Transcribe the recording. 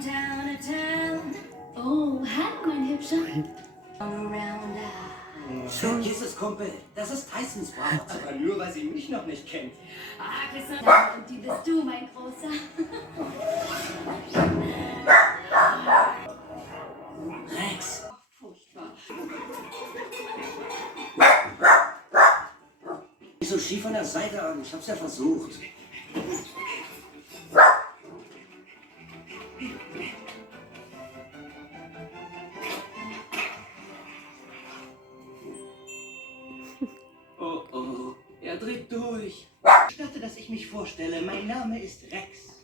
town to town. Oh, Hund, mein Hübscher. Around Vergiss es, Kumpel. Das ist Tysons Braut. Aber nur, weil sie mich noch nicht kennt. und die bist du, mein Großer. Rex. Furchtbar. Nicht so schief von der Seite an. Ich hab's ja versucht. Oh oh, er dreht durch. Statte, dass ich mich vorstelle. Mein Name ist Rex.